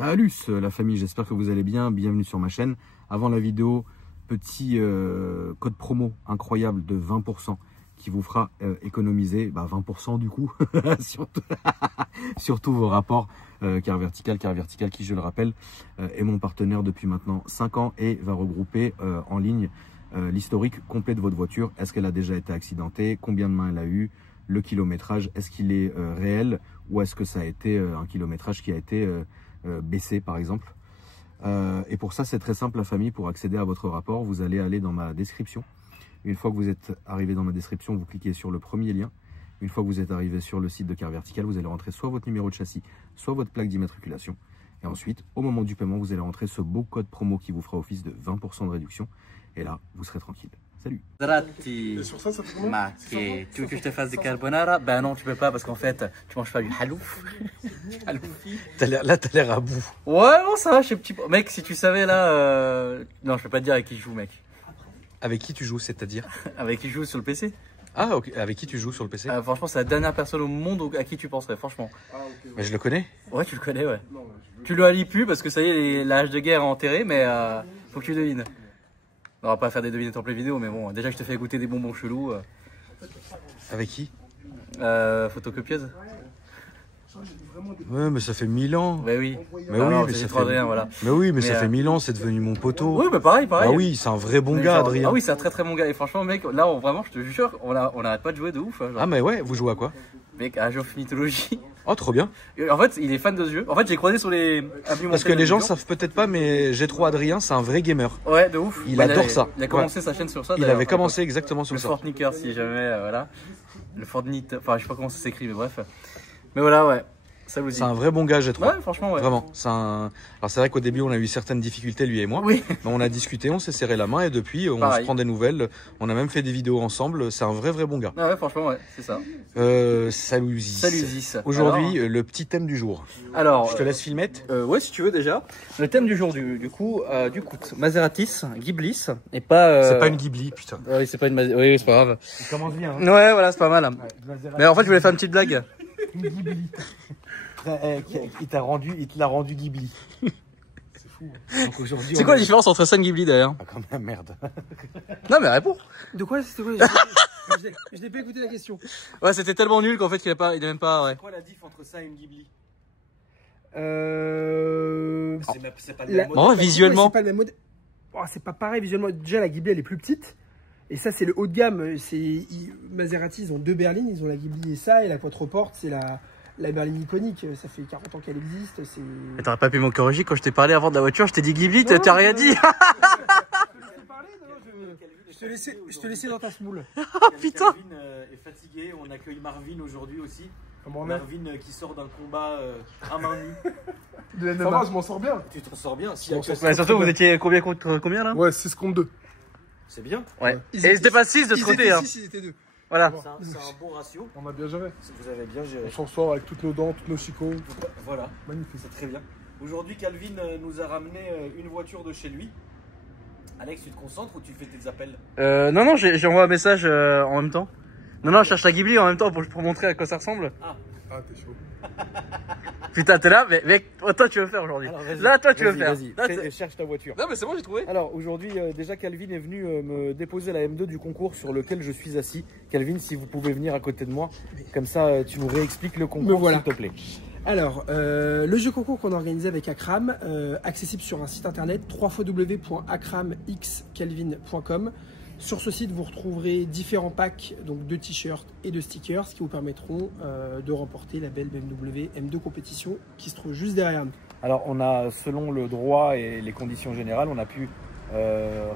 Salut la famille, j'espère que vous allez bien, bienvenue sur ma chaîne. Avant la vidéo, petit code promo incroyable de 20% qui vous fera économiser 20% du coup sur tous vos rapports Car Vertical qui, je le rappelle, est mon partenaire depuis maintenant 5 ans et va regrouper en ligne l'historique complet de votre voiture. Est-ce qu'elle a déjà été accidentée? Combien de mains elle a eu? Le kilométrage, est-ce qu'il est réel ou est-ce que ça a été un kilométrage qui a été baissé par exemple? Et pour ça, c'est très simple la famille. Pour accéder à votre rapport, vous allez aller dans ma description. Une fois que vous êtes arrivé dans ma description, vous cliquez sur le premier lien. Une fois que vous êtes arrivé sur le site de Car Vertical, vous allez rentrer soit votre numéro de châssis, soit votre plaque d'immatriculation. Et ensuite, au moment du paiement, vous allez rentrer ce beau code promo qui vous fera office de 20% de réduction. Et là, vous serez tranquille. Salut. Et sur ça fait combien? Tu veux que je te fasse des carbonara? Ben non, tu peux pas parce qu'en fait, tu manges pas du halouf. Là, t'as l'air à bout. Ouais, non, ça va, je suis petit. Mec, si tu savais là. Non, je peux pas te dire avec qui je joue, mec. Avec qui tu joues, c'est-à-dire? Avec qui je joue sur le PC. Ah, ok. Avec qui tu joues sur le PC? Franchement, c'est la dernière personne au monde à qui tu penserais, franchement. Mais je le connais. Ouais, tu le connais, ouais. Tu le halis plus parce que ça y est, l'âge de guerre est enterré, mais faut que tu devines. On va pas faire des devinettes en pleine vidéo, mais bon, déjà je te fais goûter des bonbons chelous. Avec qui? Photocopieuse. Ouais, mais ça fait 1000 ans. Bah oui. Mais non, oui, non, mais ça fait Adrien, voilà. Mais oui, mais ça Mais, fait 1000 ans, c'est devenu mon poteau. Oui, bah pareil. Ah oui, c'est un vrai bon gars, Adrien. Ah oui, c'est un très bon gars. Et franchement, mec, là, vraiment, je te jure, on arrête pas de jouer de ouf. Hein, Ah, mais ouais, vous jouez à quoi? Mec, à Age of Mythology. Oh, trop bien. En fait, il est fan de ce jeu. En fait, j'ai croisé sur les. Parce que les gens savent peut-être pas, mais G3 Adrien, c'est un vrai gamer. Ouais, de ouf. Il adore ça. Il a commencé sa chaîne sur ça. Il avait commencé exactement sur le ça. Le Fortnicker, si jamais, voilà. Le Fortnite, enfin, je sais pas comment ça s'écrit, mais bref. Mais voilà, ouais. C'est un vrai bon gars, G3. Ouais, franchement, ouais. Vraiment. Alors, c'est vrai qu'au début, on a eu certaines difficultés, lui et moi. Oui. Mais on a discuté, on s'est serré la main et depuis, on se prend des nouvelles. On a même fait des vidéos ensemble. C'est un vrai bon gars. Ah ouais, franchement, ouais, c'est ça. Salut Zis. Salut Zis. Aujourd'hui, le petit thème du jour. Alors. Je te laisse filmer. Ouais, si tu veux déjà. Le thème du jour, du coup, Maseratis, Ghiblis, et pas. C'est pas une Ghibli, putain. Oui, c'est pas une Oui, c'est pas grave. Il commence bien. Hein. Ouais, voilà, c'est pas mal. Ouais, mais en fait, je voulais faire une petite blague. Une Ghibli. Il te l'a rendu Ghibli. C'est fou. C'est quoi la différence entre ça et Ghibli d'ailleurs? Ah, quand même, merde. Non, mais réponds. De quoi? C'était quoi? Je n'ai pas écouté la question. Ouais, c'était tellement nul qu'en fait, il a même pas. Ouais. C'est quoi la diff entre ça et une Ghibli? C'est pas le même modèle. Visuellement. C'est pas le même modèle. Oh, c'est pas pareil visuellement. Déjà, la Ghibli, elle est plus petite. Et ça, c'est le haut de gamme. Maserati, ils ont deux berlines. Ils ont la Ghibli et ça. Et la quatreporte, c'est la berline iconique. Ça fait 40 ans qu'elle existe. Mais t'aurais pas pu me corriger quand je t'ai parlé avant de la voiture. Je t'ai dit Ghibli, t'as rien dit. Je te laissais dans ta smoule. Oh putain. Calvin est fatigué. On accueille Marvin aujourd'hui aussi. Comment Marvin qui sort d'un combat à main nue. Ça va, je m'en sors bien. Tu t'en sors bien. Surtout, vous étiez combien contre combien là? Ouais, 6 contre 2. C'est bien. Ouais. Et c'était pas 6 de ce côté. Hein. Ils étaient 2. Voilà. C'est un bon ratio. On a bien géré. Vous avez bien géré. On s'en sort avec toutes nos dents, toutes nos chicots. Voilà. Magnifique. C'est très bien. Aujourd'hui, Calvin nous a ramené une voiture de chez lui. Alex, tu te concentres ou tu fais tes appels? Non, j'envoie un message en même temps. Non, je cherche la Ghibli en même temps pour montrer à quoi ça ressemble. Ah, t'es chaud. Putain, t'es là, mais toi tu veux faire aujourd'hui. Là, toi tu veux faire. Vas-y, cherche ta voiture. Non, mais c'est bon, j'ai trouvé. Alors aujourd'hui, déjà Calvin est venu me déposer la M2 du concours sur lequel je suis assis. Calvin, si vous pouvez venir à côté de moi, comme ça tu nous réexpliques le concours, s'il te plaît. Alors, le jeu concours qu'on a organisé avec Akram, accessible sur un site internet www.akramxkelvin.com. Sur ce site, vous retrouverez différents packs donc de t-shirts et de stickers qui vous permettront de remporter la belle BMW M2 compétition qui se trouve juste derrière nous. Alors, on a, selon le droit et les conditions générales, on a pu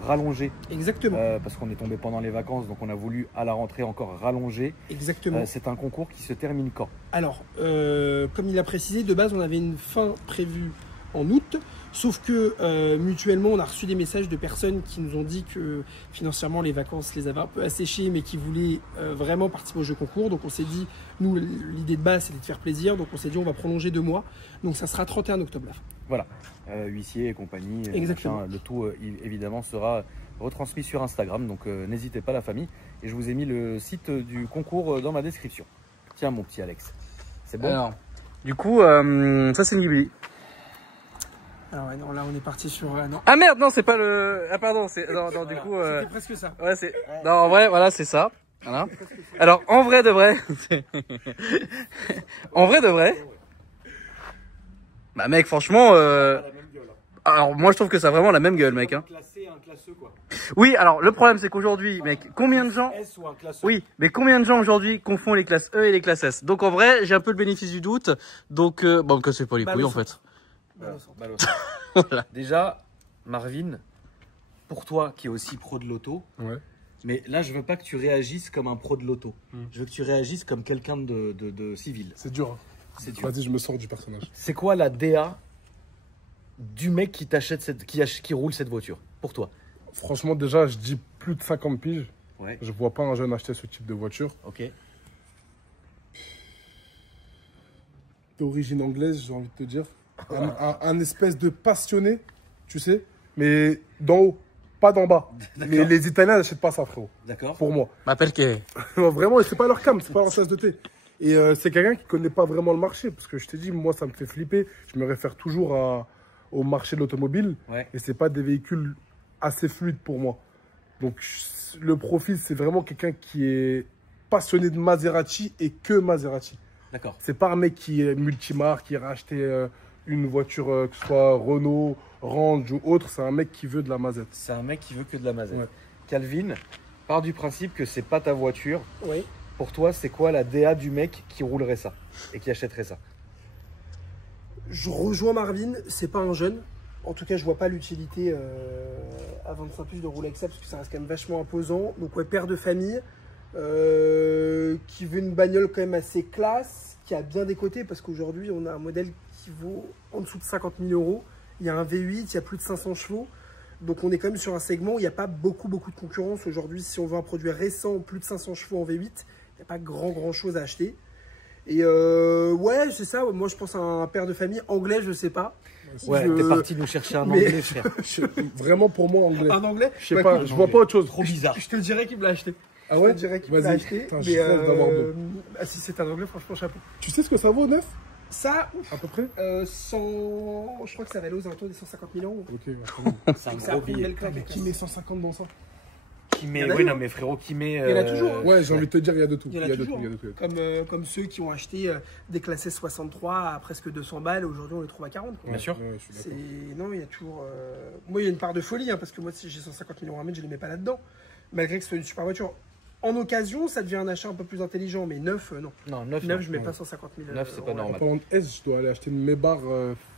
rallonger. Exactement. Parce qu'on est tombé pendant les vacances, donc on a voulu à la rentrée encore rallonger. Exactement. C'est un concours qui se termine quand? Alors, comme il a précisé, de base, on avait une fin prévue en août. Sauf que mutuellement, on a reçu des messages de personnes qui nous ont dit que financièrement, les vacances les avaient un peu asséchées, mais qui voulaient vraiment participer au jeu concours. Donc on s'est dit, nous, l'idée de base, c'était de faire plaisir. Donc on s'est dit, on va prolonger 2 mois. Donc ça sera 31 octobre. Voilà, huissier et compagnie. Exactement. Machin, le tout, évidemment, sera retransmis sur Instagram. Donc n'hésitez pas, la famille. Et je vous ai mis le site du concours dans ma description. Tiens, mon petit Alex. C'est bon? Alors, du coup, ça c'est une Ghibli. Alors ouais, non, là on est parti sur... non. Ah merde, non, c'est pas le... Ah pardon, c'est... Non, non, du coup... C'était presque ça. Ouais, c'est... Non, en vrai, voilà, c'est ça. Voilà. Alors, en vrai de vrai... En vrai de vrai... Bah mec, franchement... Alors moi je trouve que ça a vraiment la même gueule, mec. Hein. Un classeux, quoi. Oui, alors le problème c'est qu'aujourd'hui, mec, combien de gens... S ou un classeux. Oui, mais combien de gens aujourd'hui confondent les classes E et les classes S? Donc en vrai, j'ai un peu le bénéfice du doute. Donc, bon, que c'est pas les couilles en fait. Voilà. Déjà, Marvin, pour toi qui est aussi pro de l'auto, Ouais. mais là je veux pas que tu réagisses comme un pro de l'auto. Je veux que tu réagisses comme quelqu'un de civil. C'est dur. Hein. C'est dur. Vas-y, je me sors du personnage. C'est quoi la DA du mec qui t'achète qui roule cette voiture pour toi? Franchement, déjà, je dis plus de 50 piges. Ouais. Je vois pas un jeune acheter ce type de voiture. Ok. D'origine anglaise, j'ai envie de te dire. Un espèce de passionné, tu sais, mais d'en haut, pas d'en bas. Mais les Italiens n'achètent pas ça, frérot. D'accord. Pour moi. M'appelle que... Non, vraiment, c'est pas leur cam, c'est pas leur tasse de thé. Et c'est quelqu'un qui connaît pas vraiment le marché. Parce que je t'ai dit, moi, ça me fait flipper. Je me réfère toujours au marché de l'automobile. Ouais. Et c'est pas des véhicules assez fluides pour moi. Donc, le profil, c'est vraiment quelqu'un qui est passionné de Maserati et que Maserati. D'accord. C'est pas un mec qui est multimarque, qui ira acheter une voiture, que ce soit Renault, Range ou autre. C'est un mec qui veut de la Mazette. C'est un mec qui veut que de la Mazette. Ouais. Calvin, part du principe que c'est pas ta voiture. Oui. Pour toi, c'est quoi la DA du mec qui roulerait ça et qui achèterait ça? Je rejoins Marvin, c'est pas un jeune. En tout cas, je vois pas l'utilité à 25 plus de rouler avec ça parce que ça reste quand même vachement imposant. Donc ouais, père de famille, qui veut une bagnole quand même assez classe, qui a bien des côtés parce qu'aujourd'hui, on a un modèle qui vaut en dessous de 50 000 €. Il y a un V8, il y a plus de 500 chevaux. Donc on est quand même sur un segment où il n'y a pas beaucoup de concurrence aujourd'hui. Si on veut un produit récent, plus de 500 chevaux en V8, il n'y a pas grand chose à acheter. Et ouais, c'est ça. Moi, je pense à un père de famille anglais, je sais pas. Ouais, t'es parti nous chercher un Mais- anglais, frère. Vraiment, pour moi, anglais. Un anglais. Je sais pas, je vois pas autre chose. Trop bizarre. Je te dirais qu'il me l'a acheté. Ah Je ouais te dirais qu'il me l'a Vas-y. acheté. Putain, Mais je rêve d'avoir deux. si c'est un anglais, franchement, chapeau. Tu sais ce que ça vaut, neuf? Ça, À peu près? 100... je crois que ça va aller aux alentours des 150 000 €. Ok, ouais, quand même. C'est un Ça a gros pris une billet. belle claque. Mais qui met 150 dans ça? Qui met... Il y en a Oui, eu, non, hein. mais frérot, qui met... Il y en a toujours, hein. Ouais, j'ai envie de te dire, il y a de tout. Il y en a de toujours, tout, il y a de tout. il y a de tout. Comme ceux qui ont acheté des classes 63 à presque 200 balles. Aujourd'hui, on les trouve à 40. quoi. Bien sûr. Ouais, je suis d'accord. Non, il y a toujours. Moi, il y a une part de folie, hein, parce que moi, si j'ai 150 000 € à mettre, je ne les mets pas là-dedans. Malgré que ce soit une super voiture. En occasion, ça devient un achat un peu plus intelligent, mais neuf, non. Non, 9, Neuf, je mets non. pas 150 000 Neuf, c'est pas €. normal. En parlant de S, je dois aller acheter une Maybach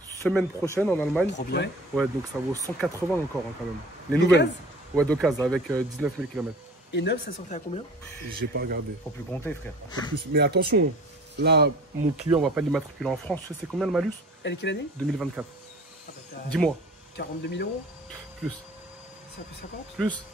semaine prochaine en Allemagne. Trop bien. Ouais. Ouais, donc ça vaut 180 encore, hein, quand même. Les D'occasion nouvelles. Ouais, d'occasion, avec 19 000 km. Et neuf, ça sortait à combien? J'ai pas regardé. Faut plus compter, frère. Un peu plus. Mais attention, là, mon client va pas l'immatriculer en France. Tu sais, c'est combien le malus? Elle est quelle année? 2024. Ah bah, t'as Dis-moi. 42 000 €. Plus. C'est un peu 50? Plus.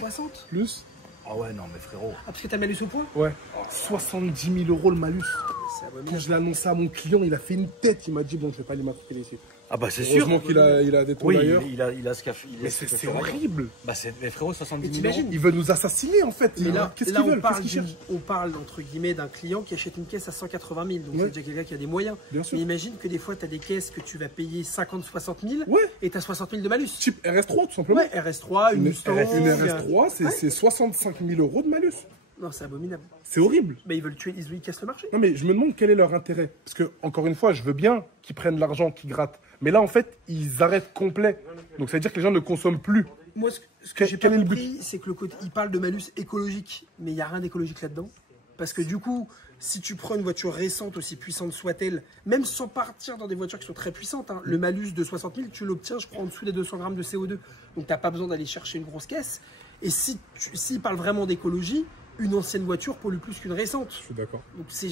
60? Plus. Ah ouais, non, mais frérot. Ah, parce que t'as malus au point? Ouais. 70 000 € le malus. C'est Quand abominable. je l'ai annoncé à mon client, il a fait une tête. Il m'a dit, bon, je vais pas l'immatriculer ici. Ah bah c'est sûr. Heureusement qu'il a des taux Oui, d'ailleurs. il a ce qu'a fait. Mais c'est horrible. Bah c'est, mais frérot, 70 Mais 000 t'imagines? €. Il veut nous assassiner, en fait. Mais là, qu'est-ce là, qu'ils veulent? Qu'est-ce parle qu'ils cherchent? on parle entre guillemets d'un client qui achète une caisse à 180 000. Donc Ouais. c'est déjà quelqu'un qui a des moyens. Bien sûr. Mais imagine que des fois, tu as des caisses que tu vas payer 50-60 000 Ouais. et tu as 60 000 de malus. Type RS3, tout simplement. Ouais, RS3, une Mustang. Une RS3, c'est 65 000 € de malus. Non, c'est abominable. C'est horrible. Mais ils veulent tuer, ils cassent le marché. Non, mais je me demande quel est leur intérêt. Parce que, encore une fois, je veux bien qu'ils prennent l'argent, qu'ils grattent. Mais là, en fait, ils arrêtent complet. Donc, ça veut dire que les gens ne consomment plus. Moi, ce que Quel- j'ai pas quel est le but? compris, c'est que le côté, ils parlent de malus écologique, mais il n'y a rien d'écologique là-dedans. Parce que du coup, si tu prends une voiture récente, aussi puissante soit-elle, même sans partir dans des voitures qui sont très puissantes, hein, le malus de 60 000, tu l'obtiens, je crois, en dessous des 200 grammes de CO2. Donc, tu n'as pas besoin d'aller chercher une grosse caisse. Et s'ils parlent vraiment d'écologie, une ancienne voiture pollue plus qu'une récente. Je suis d'accord. Donc, c'est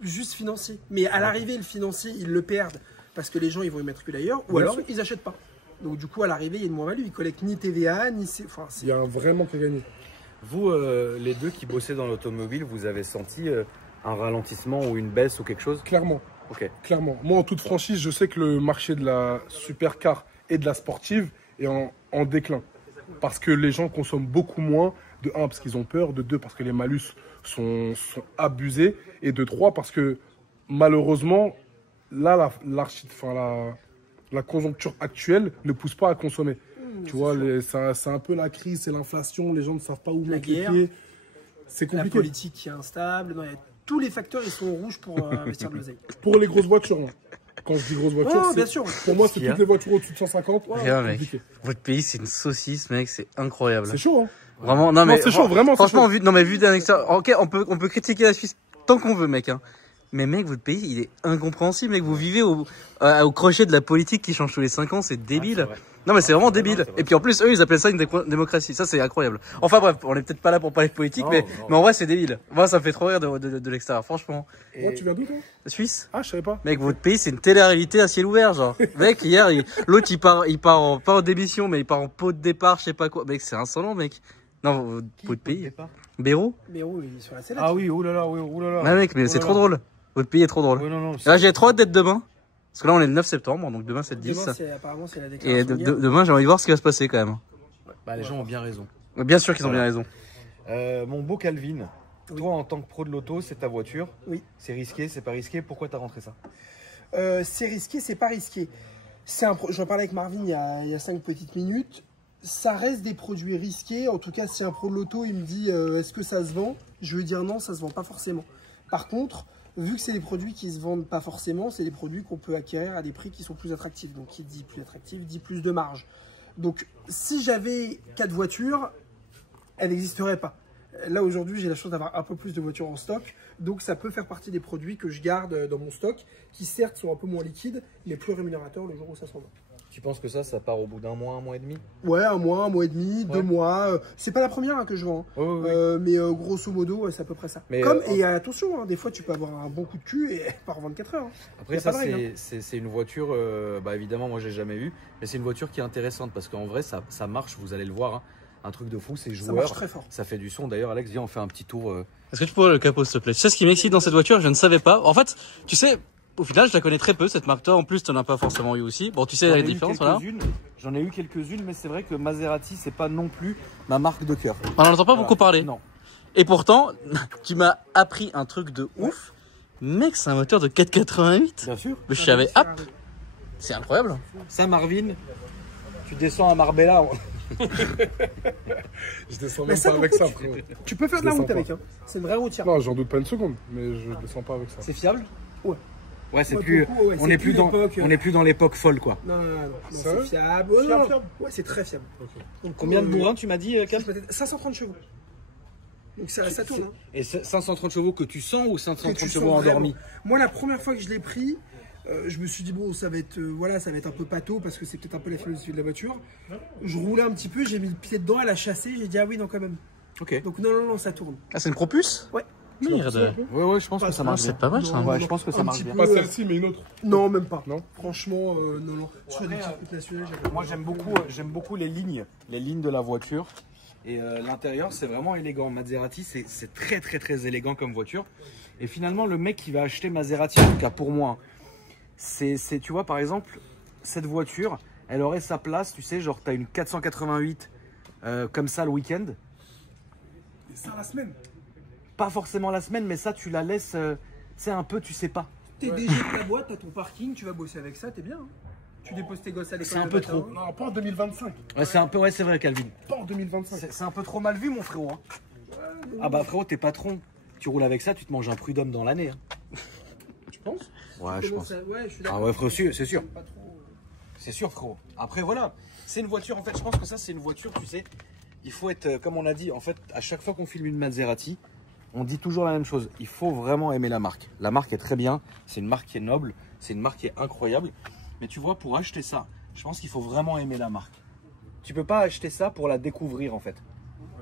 juste financier. Mais à l'arrivée, le financier, ils le perdent parce que les gens, ils vont immatriculer ailleurs, ou Bien alors sûr. ils n'achètent pas. Donc, du coup, à l'arrivée, il y a une moins-value. Ils collectent ni TVA, ni... Enfin, Il y a un vrai manque à gagner. Vous, les deux qui bossez dans l'automobile, vous avez senti un ralentissement ou une baisse ou quelque chose? Clairement. Ok. Clairement. Moi, en toute franchise, je sais que le marché de la supercar et de la sportive est en déclin. Parce que les gens consomment beaucoup moins. De 1, parce qu'ils ont peur. De 2, parce que les malus sont abusés. Et de 3, parce que malheureusement, là, la conjoncture actuelle ne pousse pas à consommer. Tu vois, c'est un peu la crise, c'est l'inflation, les gens ne savent pas où mettre les pieds. C'est La compliqué. politique qui est instable. Non, tous les facteurs ils sont rouges pour investir de l'oseille. Pour les grosses voitures, hein. Quand je dis grosses voitures, Oh, bien sûr. pour moi, c'est toutes les voitures au-dessus de 150. Rien, mec. Compliqué. Votre pays, c'est une saucisse, mec, c'est incroyable. C'est chaud, hein. Vraiment, non, mais. c'est chaud, vraiment, c'est Franchement, chaud. non, mais vu d'un extérieur. Ok, on peut critiquer la Suisse tant qu'on veut, mec, hein. Mais mec, votre pays, il est incompréhensible, mec. Vous vivez au crochet de la politique qui change tous les 5 ans, c'est débile. Non, mais c'est vraiment débile. Et puis en plus, eux, ils appellent ça une démocratie. Ça, c'est incroyable. Enfin bref, on est peut-être pas là pour parler de politique, mais en vrai, c'est débile. Moi, ça me fait trop rire de l'extérieur, franchement. Moi, tu viens d'où, toi? Suisse? Ah, je savais pas. Mec, votre pays, c'est une télé-réalité à ciel ouvert, genre. Mec, hier, l'autre, pas en démission, mais il part en pot de départ, je sais pas quoi. Mec, c'est insolent, mec. Non, votre pot de pays. Béraud? Mais oui, il est sur la sellette. Ah oui, oulala, oui, oulala. Ah, mec, mais c'est trop drôle. Votre pays est trop drôle. Ouais, non, Et là, j'ai trop hâte d'être demain. Parce que là, on est le 9 septembre, donc demain, c'est le 10. Demain, apparemment, c'est la Et déclaration de guerre. demain, j'ai envie de voir ce qui va se passer quand même. Bah, les gens ont bien raison. Bien sûr qu'ils ont bien raison. Mon beau Calvin, toi en tant que pro de l'auto, c'est ta voiture. Oui. C'est risqué, c'est pas risqué. Pourquoi t'as rentré ça? C'est risqué, c'est pas risqué. J'en parlais avec Marvin il y a 5 petites minutes. Ça reste des produits risqués. En tout cas, si un pro de l'auto il me dit est-ce que ça se vend, je vais dire non, ça se vend pas forcément. Par contre, vu que c'est des produits qui se vendent pas forcément, c'est des produits qu'on peut acquérir à des prix qui sont plus attractifs. Donc, qui dit plus attractif, dit plus de marge. Donc, si j'avais 4 voitures, elles n'existeraient pas. Là, aujourd'hui, j'ai la chance d'avoir un peu plus de voitures en stock. Donc, ça peut faire partie des produits que je garde dans mon stock, qui certes sont un peu moins liquides, mais plus rémunérateurs le jour où ça s'en va. Tu penses que ça part au bout d'un mois et demi? Ouais, un mois et demi, 2 mois. C'est pas la première que je vends. Mais grosso modo, c'est à peu près ça. Mais et attention, des fois, tu peux avoir un bon coup de cul et pas en 24 heures. Après, ça, c'est une voiture, évidemment, moi, j'ai jamais eu. Mais c'est une voiture qui est intéressante parce qu'en vrai, ça marche, vous allez le voir. Hein. Un truc de fou, c'est joueur. Ça marche très fort. Ça fait du son. D'ailleurs, Alex, viens, on fait un petit tour. Est-ce que tu pourrais le capot, s'il te plaît? Tu sais ce qui m'excite dans cette voiture? Je ne savais pas. En fait, tu sais, au final, je la connais très peu, cette marque. Toi, en plus, tu n'en as pas forcément eu aussi. Bon, tu sais la différence, voilà. J'en ai eu quelques-unes, mais c'est vrai que Maserati, c'est pas non plus ma marque de cœur. On n'en entend pas beaucoup parler. Non. Et pourtant, tu m'as appris un truc de ouf. Mec, c'est un moteur de 488. Bien sûr. Mais je savais, hop. C'est incroyable. Ça, Marvin, tu descends à Marbella. Je descends Mais même ça, pas avec ça, frérot. Tu peux faire de la Je route descends avec. Hein. C'est une vraie routière. Non, j'en doute pas une seconde, mais je descends pas avec ça. C'est fiable? Ouais. Ouais, c'est Ouais, plus. pour le coup, ouais, on c'est n'est plus plus dans. l'époque, On n'est plus dans l'époque folle, quoi. Non, c'est Sérieux? fiable. Ouais, Fiable, non, fiable. ouais, c'est très fiable. Donc, Combien de bourrins tu m'as dit, Cal? 530 chevaux. Donc ça tourne. Hein. Et 530 chevaux que tu sens ou Que 530 tu chevaux sens endormis? vraiment. Moi, la première fois que je l'ai pris, je me suis dit bon, ça va être un peu pâteau parce que c'est peut-être un peu la philosophie de la voiture. Je roulais un petit peu, j'ai mis le pied dedans, elle a chassé, j'ai dit ah oui non quand même. Ok. Donc non, ça tourne. Ah, c'est une Propuce? Ouais. Merde. Ouais, je pense que ça marche bien. C'est pas mal, ça. Non, Ouais, non, je pense que ça un marche petit bien. peu, Pas celle-ci, mais une autre. Non, même pas. Non. Franchement, non. Sur des petites routes nationales, Moi, j'aime beaucoup les lignes de la voiture. Et l'intérieur, c'est vraiment élégant. Maserati, c'est très, très, très élégant comme voiture. Et finalement, le mec qui va acheter Maserati, en tout cas pour moi, tu vois, par exemple, cette voiture, elle aurait sa place, tu sais, genre, tu as une 488 comme ça le week-end. Et ça la semaine. Pas forcément la semaine, mais ça, tu la laisses, tu sais, un peu, tu sais pas. T'es DG de ta boîte, t'as ton parking, tu vas bosser avec ça, t'es bien. Hein. Tu déposes tes gosses à l'école. C'est un peu trop. Non, pas en 2025. Ouais, c'est un peu, ouais, c'est vrai, Calvin. Pas en 2025. C'est un peu trop mal vu, mon frérot. Hein. Ah bah, frérot, t'es patron. Tu roules avec ça, tu te manges un prud'homme dans l'année. Hein. Tu penses? Ouais, je pense. Ouais, je suis Ah d'accord. ouais, frérot, c'est sûr. Pas trop, C'est sûr, frérot. Après, voilà. C'est une voiture, en fait, je pense que ça, c'est une voiture, tu sais. Il faut être, comme on a dit, en fait, à chaque fois qu'on filme une Maserati, on dit toujours la même chose. Il faut vraiment aimer la marque. La marque est très bien. C'est une marque qui est noble. C'est une marque qui est incroyable. Mais tu vois, pour acheter ça, je pense qu'il faut vraiment aimer la marque. Tu peux pas acheter ça pour la découvrir, en fait.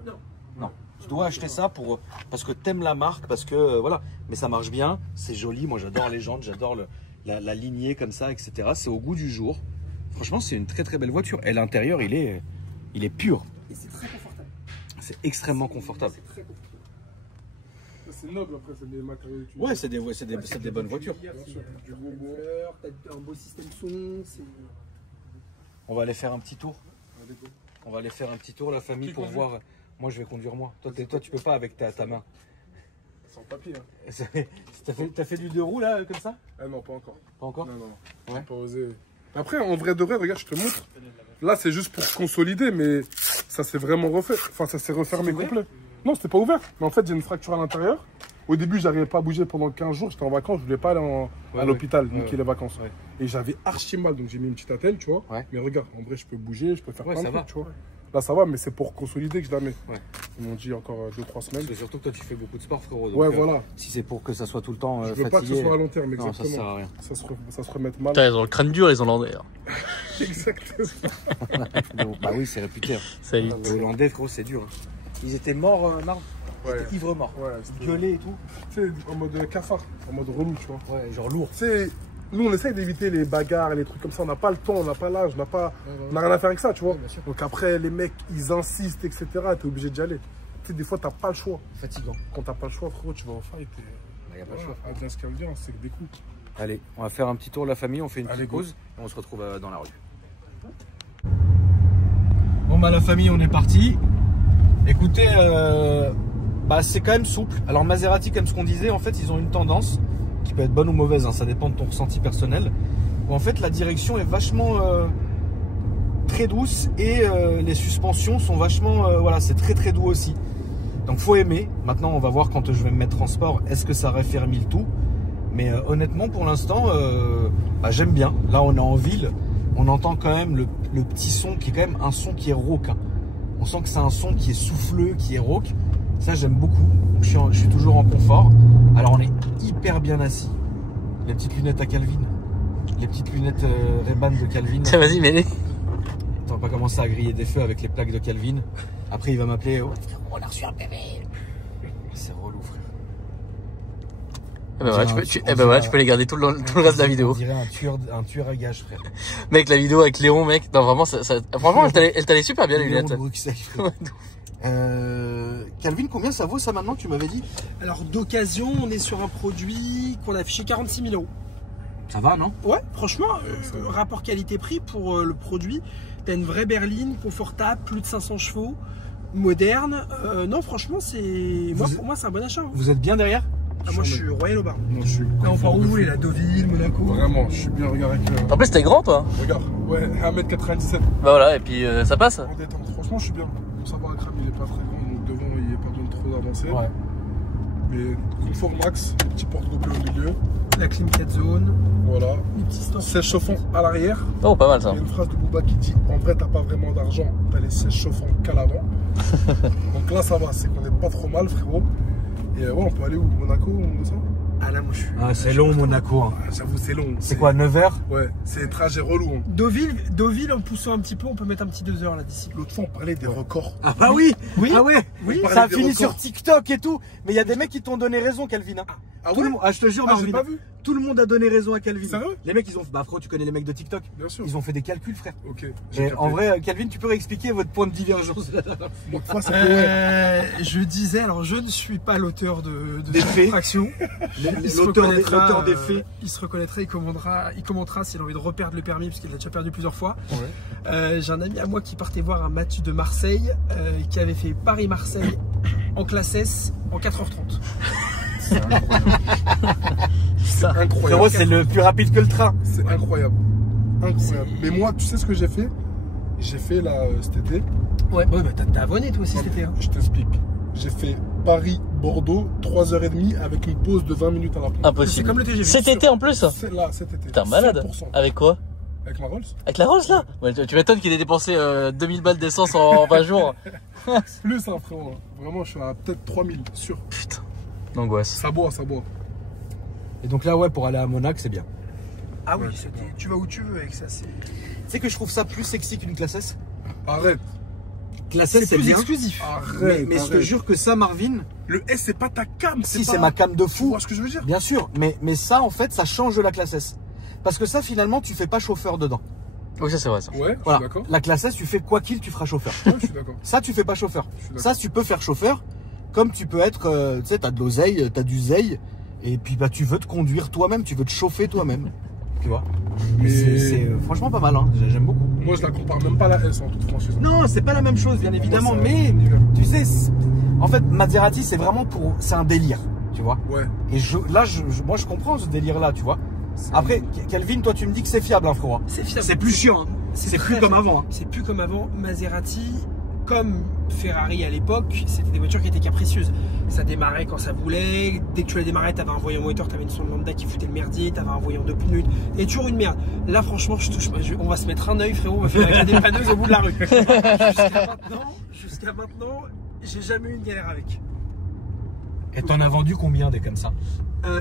Non. Non. Tu dois acheter ça parce que t'aimes la marque, parce que voilà. Mais ça marche bien, c'est joli. Moi, j'adore les jantes, j'adore la lignée comme ça, etc. C'est au goût du jour. Franchement, c'est une très très belle voiture. Et l'intérieur, il est pur. Et c'est très confortable. C'est extrêmement confortable. C'est très confortable. C'est noble, après, c'est des matériaux utilisés. Ouais, c'est des bonnes voitures. Du beau moteur, t'as un beau système son. On va aller faire un petit tour. On va aller faire un petit tour, la famille, pour voir. Moi, je vais conduire moi. Toi, tu peux pas avec ta main. Sans papier, hein. T'as fait du deux roues là, comme ça? Ah non, pas encore. Pas encore? Non. Ouais. J'ai pas osé. Après, en vrai de vrai, regarde, je te montre. Là, c'est juste pour consolider, mais ça s'est vraiment refait. Enfin, ça s'est refermé complet. Non, c'était pas ouvert. Mais en fait, j'ai une fracture à l'intérieur. Au début, j'arrivais pas à bouger pendant 15 jours. J'étais en vacances, je voulais pas aller à l'hôpital, niquer les vacances. Ouais. Et j'avais archi mal, donc j'ai mis une petite attelle, tu vois. Ouais. Mais regarde, en vrai, je peux bouger, je peux faire plein de trucs, tu vois. Là, ça va, mais c'est pour consolider que je la mets. Ouais. Ils m'ont dit encore 2-3 semaines. C'est surtout que toi, tu fais beaucoup de sport, frérot. Donc, ouais, voilà. Si c'est pour que ça soit tout le temps je veux fatigué, pas que ce soit à long terme, exactement. Non, ça sert à rien. Ça se remette mal. Putain, ils ont le crâne dur, les Hollandais. Exactement. Bah oui, c'est réputé. Ça y est. Les Hollandais, frérot, c'est dur. Ils étaient morts, Marc. Ils étaient ivres morts. Ouais, gueulaient et tout. Tu sais, en mode cafard, en mode relou, tu vois. Ouais, genre lourd. Tu sais, nous, on essaye d'éviter les bagarres et les trucs comme ça. On n'a pas le temps, on n'a pas l'âge, on n'a rien à faire avec ça, tu vois. Donc après, les mecs, ils insistent, etc. T'es obligé d'y aller. Tu sais, des fois, t'as pas le choix. Fatigant. Quand t'as pas le choix, frérot, tu vas au fight. Il n'y a pas le choix. Adrien, ce qu'elle me dit, c'est que des coups. Allez, on va faire un petit tour de la famille, on fait une petite pause et on se retrouve dans la rue. Bon bah la famille, on est parti. Écoutez, bah c'est quand même souple. Alors Maserati, comme ce qu'on disait, en fait ils ont une tendance qui peut être bonne ou mauvaise, hein, ça dépend de ton ressenti personnel, où en fait la direction est vachement très douce et les suspensions sont vachement, voilà, c'est très très doux aussi. Donc faut aimer. Maintenant on va voir quand je vais me mettre en sport, est-ce que ça raffermit le tout. Mais honnêtement pour l'instant, bah, j'aime bien. Là on est en ville, on entend quand même le petit son qui est quand même un son qui est rauque. Hein. On sent que c'est un son qui est souffleux, qui est rauque. Ça, j'aime beaucoup. Je suis toujours en confort. Alors, on est hyper bien assis. Les petites lunettes à Calvin. Les petites lunettes Ray-Ban de Calvin. Vas-y, mets-les. On va pas commencer à griller des feux avec les plaques de Calvin. Après, il va m'appeler. Oh, on a reçu un bébé. C'est relou, frère. Tu peux les garder tout le reste de la vidéo. On dirait un tueur à gages, frère. Mec, la vidéo avec Léon, mec. Non, vraiment, franchement, elle t'allait super bien, les lunettes. Calvin, combien ça vaut ça maintenant, tu m'avais dit? Alors d'occasion, on est sur un produit qu'on a affiché 46 000 €. Ça va, non? Ouais, franchement, rapport qualité-prix pour le produit. T'as une vraie berline, confortable, plus de 500 chevaux, moderne. Non, franchement, pour moi, c'est un bon achat. Hein. Vous êtes bien derrière? Ah, moi, je suis Royal au bar. Moi, je suis. Là, on part où vous voulez, la Deauville, Monaco. Vraiment, je suis bien, regarde avec. En plus, t'es grand, toi. Regarde, ouais, 1m97. Bah voilà, et puis ça passe. En détente, franchement, je suis bien. Pour savoir, Akram, il est pas très grand, donc devant, il n'est pas besoin de trop avancer. Ouais. Mais confort max, les petits porte-gobelets au milieu. La clim 4 zones. Voilà. Les petits stores. Siège chauffant à l'arrière. Oh, pas mal ça. Il y a une phrase de Booba qui dit en vrai, t'as pas vraiment d'argent, t'as les sièges chauffants qu'à l'avant. Donc là, ça va, c'est qu'on est pas trop mal, frérot. Et ouais, on peut aller où? Monaco, on descend? Ah là, moi je suis. Ah, c'est long, Monaco. Hein. Ah, j'avoue, c'est long. C'est quoi, 9 h? Ouais, c'est trajet relou. Hein. Deauville, en poussant un petit peu, on peut mettre un petit 2 heures là d'ici. L'autre fois, on parlait des records. Ah bah oui, oui. Ah ouais, oui. Ça a fini sur TikTok et tout. Mais il y a des mecs qui t'ont donné raison, Calvin. Hein. Ah ouais? Je te jure, j'ai pas vu. Tout le monde a donné raison à Calvin. Sérieux? Les mecs, ils ont. Bah, frérot, tu connais les mecs de TikTok? Bien sûr. Ils ont fait des calculs, frère. Ok. Et en vrai, Calvin, tu peux réexpliquer votre point de divergence? L'autre fois, c'était je disais, alors je ne suis pas l'auteur des faits. Fraction. L'auteur des faits. Il se reconnaîtra, il commentera s'il a envie de reperdre le permis, parce qu'il l'a déjà perdu plusieurs fois. Ouais. J'ai un ami à moi qui partait voir un match de Marseille, qui avait fait Paris-Marseille en classe S en 4h30. C'est incroyable. C'est incroyable. Frérot, c'est le plus rapide que le train. C'est incroyable. Incroyable. Mais moi, tu sais ce que j'ai fait? J'ai fait là cet été. Ouais, bah t'as abonné toi aussi cet été. Hein. Je t'explique. J'ai fait Paris-Bordeaux, 3h30 avec une pause de 20 minutes à la plage. Impossible. C'est comme le TGV. Cet été en plus? C'est là, cet été. T'es un malade. 100%. Avec quoi? Avec ma Rolls. Avec la Rolls là? Ouais, tu m'étonnes qu'il ait dépensé 2000 balles d'essence en 20 jours. Plus, hein, frérot. Vraiment, je suis à peut-être 3000, sûr. Putain. L'angoisse. Ça boit, ça boit. Et donc là, ouais, pour aller à Monaco, c'est bien. Ah oui, tu vas où tu veux avec ça. Tu sais que je trouve ça plus sexy qu'une classe S. Arrête. Classe S, c'est plus bien. exclusif. Arrête. Mais je te jure que ça, Marvin. Le S, c'est pas ta cam. Si, c'est ma cam de fou. Tu vois ce que je veux dire? Bien sûr. Mais ça, en fait, ça change de la classe S. Parce que ça, finalement, tu fais pas chauffeur dedans. Oui, ça c'est vrai ça. Ouais, voilà. Je suis d'accord. La classe S, tu fais quoi qu'il, tu feras chauffeur. Ouais, je suis d'accord. Ça, tu fais pas chauffeur. Ça, tu peux faire chauffeur. Comme tu peux être, tu sais, t'as de l'oseille, t'as du zeille. Et puis, bah, tu veux te conduire toi-même, tu veux te chauffer toi-même. Tu vois. Mais c'est franchement pas mal, hein. J'aime beaucoup. Moi, je la compare même pas à la S en toute franchise. Non, c'est pas la même chose, bien évidemment. Mais, tu sais, en fait, Maserati, c'est vraiment c'est un délire. Tu vois. Ouais. Et moi, je comprends ce délire-là, tu vois. Après, Kelvin, toi tu me dis que c'est fiable, hein, frérot. C'est fiable. C'est plus chiant. Hein. C'est plus comme avant. Hein. C'est plus comme avant. Maserati, comme Ferrari à l'époque, c'était des voitures qui étaient capricieuses. Ça démarrait quand ça voulait. Dès que tu la démarrais, t'avais un voyant moteur, t'avais une sonde lambda qui foutait le merdier, t'avais un voyant de pneus. Et toujours une merde. Là, franchement, on va se mettre un œil, frérot. On va faire la dépanneuse au bout de la rue. Jusqu'à maintenant, j'ai jamais eu une galère avec. Et t'en as vendu combien des comme ça?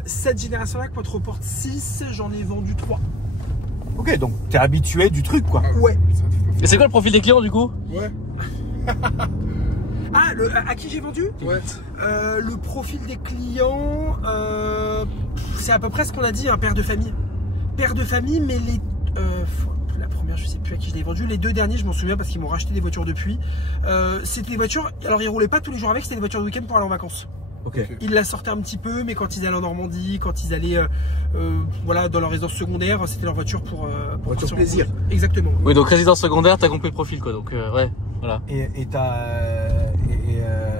Cette génération-là, Quattroporte 6, j'en ai vendu 3. Ok, donc t'es habitué du truc, quoi. Ouais. Et c'est quoi le profil des clients du coup? Ouais. Ah, à qui j'ai vendu? Ouais. Le profil des clients, c'est à peu près ce qu'on a dit, un père de famille. Père de famille, mais la première, je sais plus à qui je l'ai vendu. Les deux derniers, je m'en souviens parce qu'ils m'ont racheté des voitures depuis. C'était des voitures, alors ils roulaient pas tous les jours avec, c'était des voitures de week-end pour aller en vacances. Ok. Ils la sortaient un petit peu, mais quand ils allaient en Normandie, quand ils allaient voilà, dans leur résidence secondaire, c'était leur voiture pour Voiture partir en plaisir. cruise. Exactement. Oui, donc résidence secondaire, t'as compris le profil quoi. Donc ouais, voilà. Et t'as.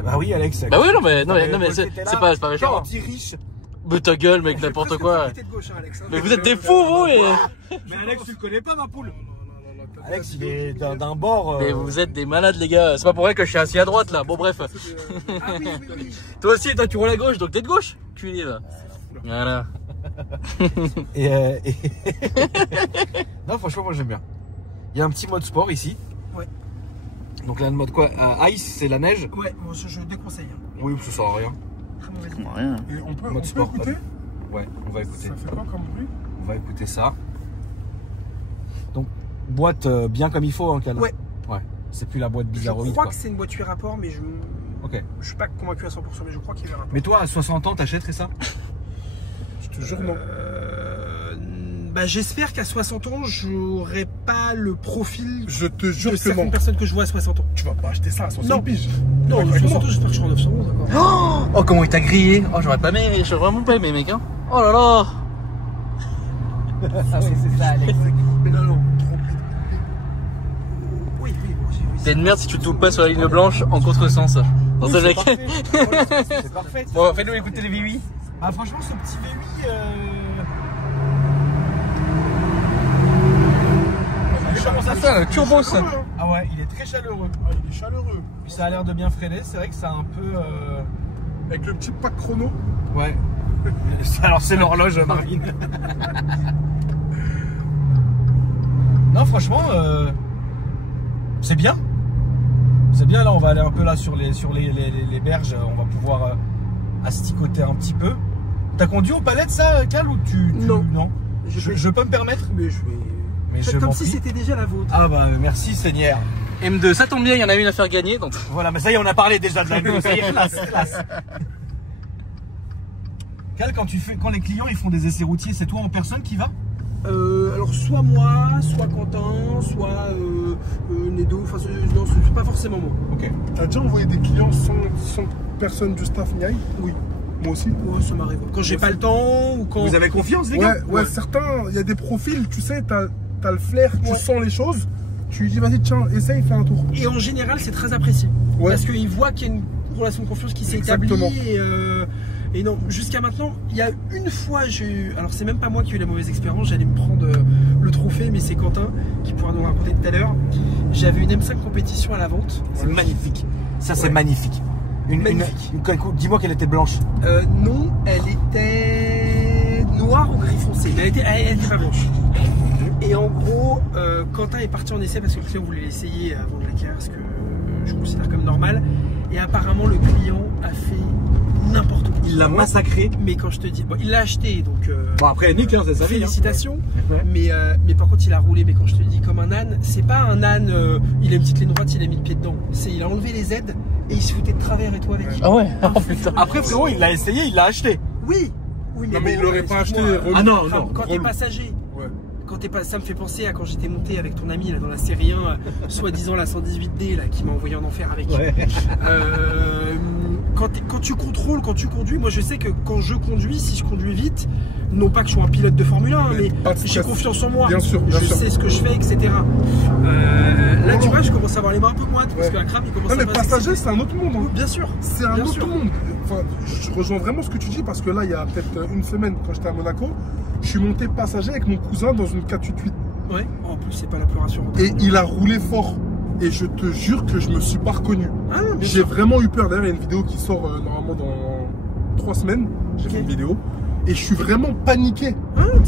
Bah oui, Alex. Bah oui, non mais c'est pas T'es méchant. un petit riche. Mais ta gueule, mec, Je vais n'importe presque quoi. profiter de gauche, hein, Alex, hein. Mais vous êtes des fous, vous. Mais Alex, tu le connais pas, ma poule. Alex, il est d'un bord. Mais vous êtes des malades, les gars. C'est pas pour rien que je suis assis à droite là. Bon, bref. Ah oui, oui, oui. Toi aussi, toi, tu roules à gauche, donc t'es de gauche. Culé là. Voilà. Non, franchement, moi j'aime bien. Il y a un petit mode sport ici. Ouais. Donc là, le mode quoi? Ice, c'est la neige. Ouais, bon, je déconseille. Hein. Oui, ça sert à rien. Très mauvaise. Rien. Et on peut Mode sport. écouter? Ouais, on va écouter. Ça fait quoi comme bruit? On va écouter ça. Donc, boîte bien comme il faut, hein, Cal. Ouais. Ouais. C'est plus la boîte Je bizarroïde. crois Quoi. que c'est une boîte 8 rapports, mais je suis pas convaincu à 100%, mais je crois qu'il y a un rapport. Mais toi, à 60 ans, t'achèterais ça? Je te jure, non. Bah, j'espère qu'à 60 ans, j'aurai pas le profil Je te de jure que certaines non. personnes que je vois à 60 ans. Tu vas pas acheter ça à 60 Non. piges. Non, Ouais, à 60 ans, j'espère que je serai en 911 encore. Oh, comment il t'a grillé. Oh, j'aurais vraiment pas aimé, mec. Hein. Oh là là. Ah oui, c'est ça, Alex. Mais non, non, trop. Oui, oui, oui. T'es une merde si tu te doubles pas sur la ligne blanche en contresens. Dans ce mec. C'est parfait. Bon, fais-nous écouter les V8. Ah, franchement, ce petit V8. Ça fait un turbo ça. Ah ouais, il est très chaleureux. Ah, il est chaleureux. Puis ça a l'air de bien freiner. C'est vrai que ça a un peu. Avec le petit pack chrono. Ouais. Alors c'est l'horloge, Marvin. Non, franchement, c'est bien. C'est bien. Là, on va aller un peu là sur les berges. On va pouvoir asticoter un petit peu. T'as conduit aux palettes ça, Cal, ou Non. Non. Je peux me permettre. Mais je vais. Mais Faites je comme m'en si prie. c'était déjà la vôtre. Ah bah merci Seigneur. M2, ça tombe bien, il y en a une à faire gagner. Donc... Voilà, mais ça y est, on a parlé déjà de la M2. Ça y est, classe. Cal, quand les clients ils font des essais routiers, c'est toi en personne qui va? Alors soit moi, soit Quentin, soit Nedo, enfin non, c'est pas forcément moi. Ok. T'as déjà envoyé des clients sans personne du staff n'y aille? Oui. Moi aussi. Ouais, ça m'arrive. Quand j'ai pas le temps ou quand. Vous avez confiance les gars? Ouais, certains, il y a des profils, tu sais, t'as le flair, tu Ouais. sens les choses. Tu lui dis, vas-y, tiens, essaye, fais un tour. Et en général, c'est très apprécié. Ouais. Parce qu'ils voient qu'il y a une relation de confiance qui s'est Exactement. établie. Et non, jusqu'à maintenant, il y a une fois, alors c'est même pas moi qui ai eu la mauvaise expérience, j'allais me prendre le trophée, mais c'est Quentin qui pourra nous raconter tout à l'heure. J'avais une M5 compétition à la vente. C'est magnifique. Ça c'est Ouais. magnifique. Magnifique. Dis-moi qu'elle était blanche. Non, elle était noire ou gris foncé, mais elle était pas blanche. Et en gros, Quentin est parti en essai parce que le client voulait l'essayer avant de l'acquérir, ce que je considère comme normal. Et apparemment, le client a fait n'importe quoi. Il l'a massacré. Mais quand je te dis, bon, il l'a acheté, donc Bon après Nick, hein, c'est sa vie. félicitations. Ouais. Mais par contre, il a roulé. Mais quand je te dis comme un âne, c'est pas un âne. Il a une petite ligne droite, il a mis le pied dedans. Il a enlevé les aides et il se foutait de travers et tout avec. Ah ouais. Oh putain. Après frérot, il l'a essayé, il l'a acheté. Oui. Oui, Non, mais il l'aurait pas acheté. excuse-moi, Ah non, quand- non, Quand t'es relou. passager. Ouais. Quand ça me fait penser à quand j'étais monté avec ton ami là, dans la série 1, soi-disant la 118D là, qui m'a envoyé en enfer avec. quand tu contrôles, quand tu conduis, moi je sais que quand je conduis, si je conduis vite, non pas que je sois un pilote de Formule 1, mais j'ai confiance en moi. Bien sûr, je sais ce que je fais, etc. Là, tu vois, je commence à avoir les mains un peu moites parce que la crame, il commence à mais passager, c'est un autre monde. Hein. Bien sûr. C'est un autre monde. Enfin, je rejoins vraiment ce que tu dis parce que là, il y a peut-être une semaine, quand j'étais à Monaco, je suis monté passager avec mon cousin dans une 488. Ouais, en plus, c'est pas la plus rassurante. Et il a roulé fort. Et je te jure que je me suis pas reconnu. J'ai vraiment eu peur. D'ailleurs, il y a une vidéo qui sort normalement dans 3 semaines. J'ai fait une vidéo. Et je suis vraiment paniqué.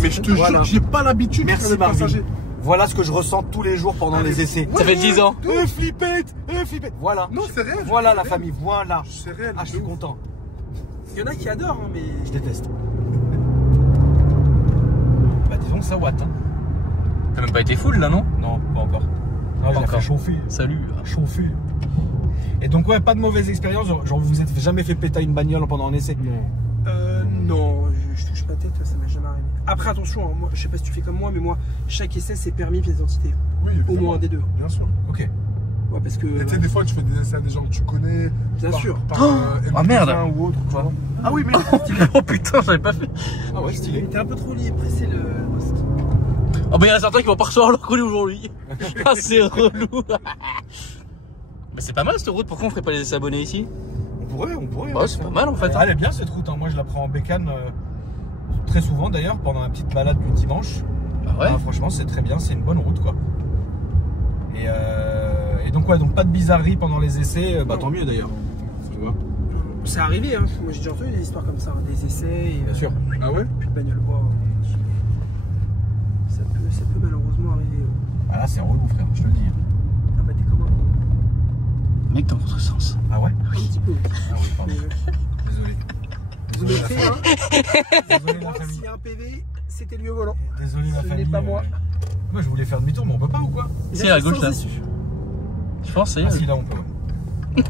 Mais je te jure, j'ai pas l'habitude de faire des passagers. Voilà ce que je ressens tous les jours pendant les essais. Ça fait 10 ans. Flippette. Voilà. Non, c'est réel. Voilà la famille, voilà. C'est réel. Ah, je suis content. Il y en a qui adorent, hein, mais. Je déteste. Bah, disons que ça watt. Hein. T'as même pas été full là, non? Non, pas encore. Non, j'ai fait chauffer. Salut. Chauffer. Et donc, ouais, pas de mauvaise expérience. Genre, vous vous êtes jamais fait péter une bagnole pendant un essai? Non, je touche pas tête, ça m'est jamais arrivé. Après, attention, hein, moi, je sais pas si tu fais comme moi, mais moi, chaque essai, c'est permis pièce d'identité. Oui, au moins un des deux. Bien sûr. Ok. Ouais, parce que. Et tu sais, des fois, tu fais des essais à des gens que tu connais. Bien sûr. Ah merde. Ou autre, tu vois. Ah oui, mais. Oh putain, j'avais pas fait. Ah ouais, stylé. T'es un peu trop lié, pressé le. Oh bah il y en a certains qui vont pas recevoir leur colis aujourd'hui. Ah c'est relou. Mais c'est pas mal cette route, pourquoi on ferait pas les essais abonnés ici? On pourrait. Ouais, c'est pas mal en fait. Elle est bien cette route, hein. Moi je la prends en bécane très souvent d'ailleurs pendant la petite balade du dimanche. Ah ouais. Ah, franchement c'est très bien, c'est une bonne route quoi. Et donc ouais, donc pas de bizarreries pendant les essais, bah tant mieux d'ailleurs. Tu vois. C'est arrivé, hein. Moi j'ai déjà entendu des histoires comme ça, hein, des essais et. Bien sûr. Ah ouais. Plus de bagnole. Ça peut malheureusement arriver. Ah là c'est relou frère, je te le dis. Ah bah t'es comment? Mec, t'es en contresens. Ah ouais. Un petit peu. Ah oui, pardon. Désolé. Vous notez, hein. Désolé la Moi, famille. s'il y a un PV, c'était lui au volant. Désolé la Ce famille. n'est pas moi. Moi je voulais faire demi-tour mais on peut pas ou quoi? C'est à gauche là. Je pense c'est. Ah si là on peut ouais.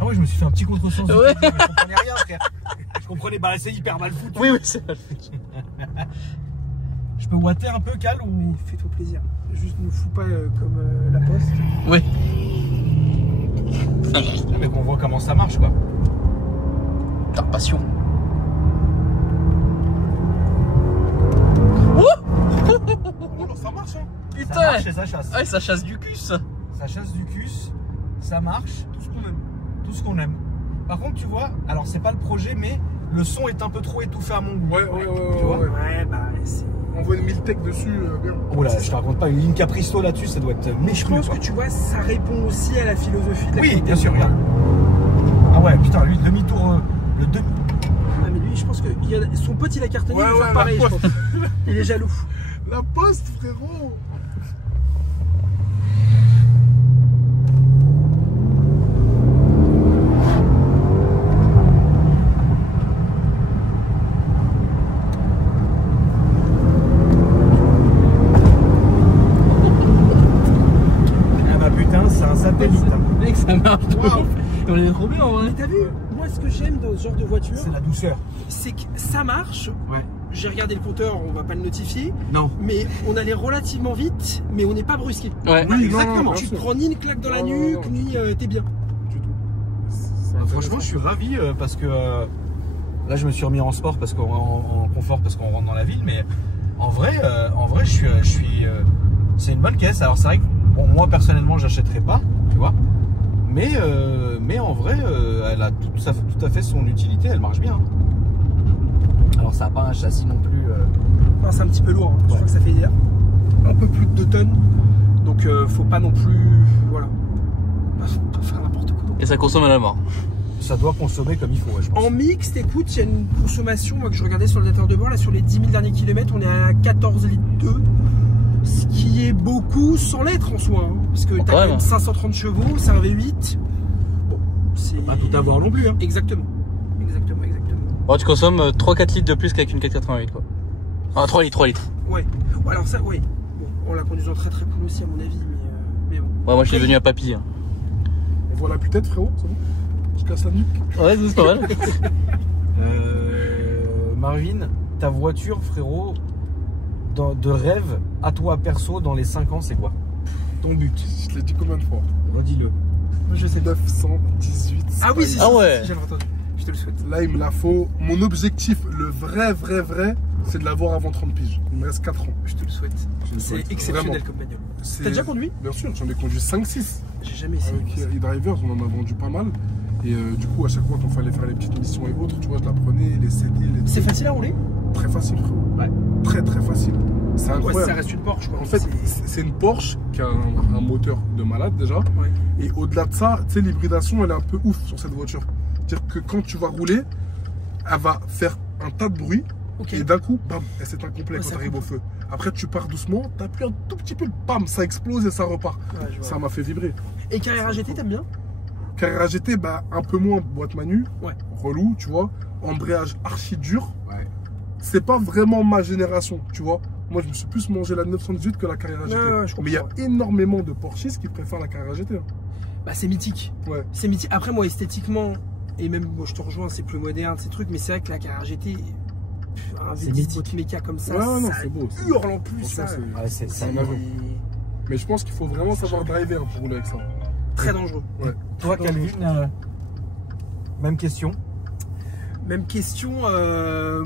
Ah ouais, je me suis fait un petit contresens. Ouais. Mais je comprenais rien frère. Je comprenais, bah c'est hyper mal foutu. Oui, c'est mal. Je peux watter un peu, Cal, ou... Fais-toi plaisir. Juste ne fous pas comme la poste. Oui. Mais qu'on voit comment ça marche, quoi. T'as passion. Ça marche, hein. Putain. Ça marche et ça chasse. Ouais, ça chasse du cul ça. Ça chasse du cul, ça marche. Tout ce qu'on aime. Tout ce qu'on aime. Par contre, tu vois, alors c'est pas le projet, mais le son est un peu trop étouffé à mon goût. Ouais. Ouais, bah c'est. On voit une Miltech dessus, bien. Oh là, je te raconte pas, une ligne Capristo là-dessus, ça doit être Mais je pense que tu vois, ça répond aussi à la philosophie de la Oui, qualité. bien sûr, regarde. Ah ouais, putain, lui, demi-tour, le demi. Ah, mais lui, je pense que son pote, il a cartonné, il va faire pareil, je pense. Il est jaloux. La poste, frérot. Mec, ça marche. Wow. On est trop bien en vrai. Mais t'as vu, moi ce que j'aime dans ce genre de voiture, C'est la douceur. c'est que ça marche. Ouais. J'ai regardé le compteur, on va pas le notifier, Non. mais on allait relativement vite, mais on n'est pas brusqué. Ouais. Oui, Exactement, non, tu te bien sûr. prends ni une claque dans la Non, nuque, non. ni t'es bien. Du tout. Franchement, je suis ravi parce que là, je me suis remis en sport parce qu'en en confort parce qu'on rentre dans la ville, mais en vrai, je suis c'est une bonne caisse. Alors c'est vrai que bon, moi personnellement, j'achèterais pas, tu vois, mais en vrai, elle a tout à fait son utilité, elle marche bien. Alors ça n'a pas un châssis non plus. Enfin, c'est un petit peu lourd, hein. Je crois que ça fait un peu plus de 2 tonnes, donc faut pas non plus, voilà, pas faire n'importe quoi. Et ça consomme à la mort. Ça doit consommer comme il faut, ouais, je pense. En mixte, écoute, il y a une consommation, moi que je regardais sur le détecteur de bord, là sur les 10 000 derniers kilomètres, on est à 14 litres 2, ce qui est beaucoup sans l'être en soi, hein, parce que t'as quand même 530 chevaux, c'est un V8. Bon, c'est Pas tout avoir non plus, hein. Exactement. Bon, tu consommes 3-4 litres de plus qu'avec une 488 quoi. Ah, 3 litres. Ouais. Bon, alors ça, ouais. Bon, en la conduisant très cool aussi à mon avis, mais bon. Ouais, moi je suis devenu un papy. Hein. On voit la tête, frérot, c'est bon. Je casse la nuque. Ouais, c'est pas mal. Marvin, ta voiture, frérot, de rêve, à toi perso, dans les 5 ans, c'est quoi? Ton but? Je l'ai dit combien de fois? Redis-le. Je sais. 918. Ah oui, c'est Ah ouais. j'avais entendu. Je te le souhaite. Là, il me la faut. Mon objectif, le vrai, c'est de l'avoir avant 30 piges. Il me reste 4 ans. Je te le souhaite. Je le C'est souhaite. exceptionnel Vraiment. comme bagnole. C'est- T'as déjà conduit? Bien sûr, j'en ai conduit 5-6. J'ai jamais essayé. Avec e-drivers, on en a vendu pas mal. Et du coup, à chaque fois qu'on fallait faire les petites missions et autres, tu vois, je la prenais, les CD, les C'est facile à rouler? très facile, frérot. Ouais. Très facile. C'est Ouais, incroyable. ça reste une Porsche, quoi. En fait, C'est- c'est une Porsche qui a un moteur de malade déjà. Ouais. Et au-delà de ça, tu sais, l'hybridation, elle est un peu ouf sur cette voiture. C'est-à-dire que quand tu vas rouler, elle va faire un tas de bruit. Ok. Et d'un coup, bam, elle s'éteint complet Ouais, quand ça tu arrives au coupe. feu. Après, tu pars doucement, t'appuies un tout petit peu, bam, ça explose et ça repart. Ouais, je vois. Ça m'a fait vibrer. Et Carrera GT, t'aimes bien? Carrera GT, bah, un peu moins boîte manu, Ouais. relou, tu vois. Embrayage archi dur. Ouais. C'est pas vraiment ma génération, tu vois. Moi, je me suis plus mangé la 918 que la Carrera GT. Ouais, je comprends. Mais il y a énormément de Porsches qui préfèrent la Carrera GT. hein. Bah, c'est mythique. Ouais. C'est mythique. Après, moi, esthétiquement, et même, moi, je te rejoins, c'est plus moderne, ces trucs, mais c'est vrai que la Carrera GT, un C'est V18 mythique. méca comme ça, Ouais, non, ça c'est beau. hurle en plus, ça. Franchement, Ouais, c'est un avion. Mais je pense qu'il faut vraiment savoir driver hein, pour rouler avec ça. Très dangereux. Ouais. Toi, Calvin, même question. Même question,